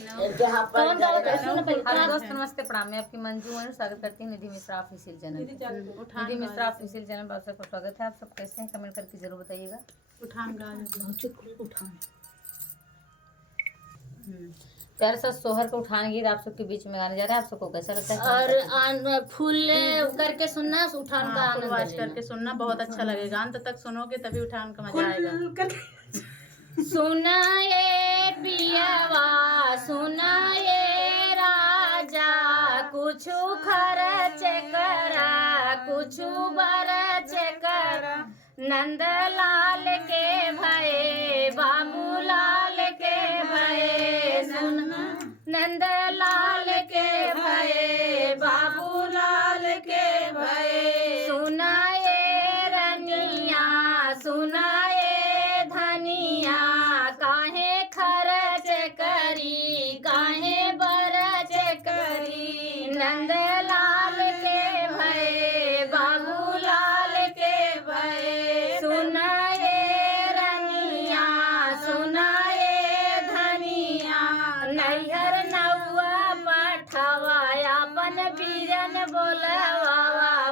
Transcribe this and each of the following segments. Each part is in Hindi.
दोस्त नमस्ते प्रणाम। मैं आपकी मंजू और स्वागत करती हूँ निधि मिश्रा ऑफिशियल चैनल। निधि मिश्रा ऑफिशियल चैनल पर आप सबका स्वागत है। आप सब कैसे हैं कमेंट करके जरूर बताइएगा। प्यारे सा सोहर का उठान गीत आप सबके बीच में गाने जा रहा है। आप सबको कैसा लगता है? और फुल करके सुनना, उठान का आनंद करके सुनना बहुत अच्छा लगेगा। अंत तक सुनोगे तभी उठान का मजा आएगा। सुनाए पियावा सुनाए राजा, कुछ खर्च करा कुछ बरच करा, नंदलाल के भये बाबूलाल के भये, सुना नंदलाल के भये बाबूलाल के भये, सुनाए रनिया सुनाए धनिया, काहे खर्च करी काहे बरच करी, नंदलाल के भये बाबूलाल के भये, सुनाए रनिया सुनाए धनिया, नैहर नौआ पठावा अपन बीरन बोलवावा,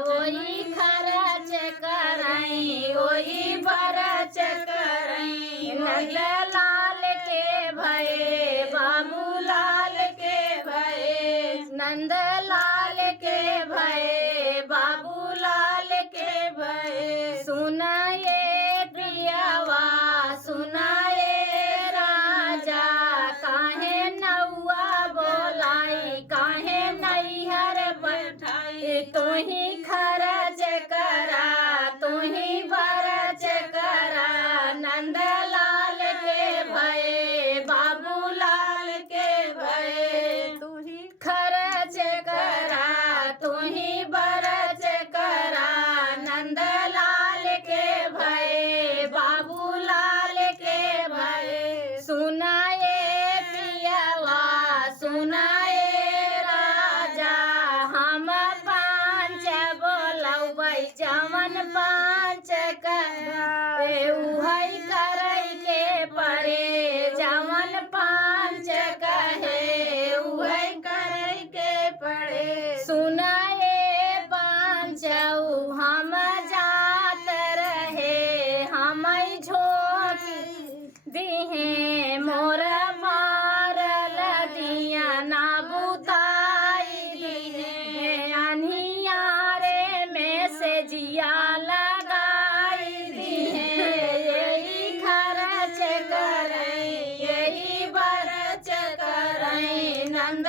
वही खर्च करई वही बरच करई, नंदलाल के भये बाबूलाल के भये, नंदलाल के भये बाबूलाल के भये, सुनाए प्रियवा सुनाए राजा, काहे नौआ बोलाई काहे नैहर बैठाई, तू ही खर्च करा तू ही बरच करा, नंदलाल के भये बाबूलाल के भये, तू ही खर्च करा तू ही बरच करा, नंदलाल के भये बाबूलाल के भये, सुनाए पियवा सुनाए राजा, हम पांच बोलबै जमन पांच करे उहई करई के परे, जमन पांच कहे उहई करई के पड़े, सुनाए पांचऊ हम जात रहे हम झोंक दिहे मोर मारल दिया ना बुताई दिहे, अनियारे में से जिया लगाई दिहे, यही खर्च करई यही बरच करई, नंद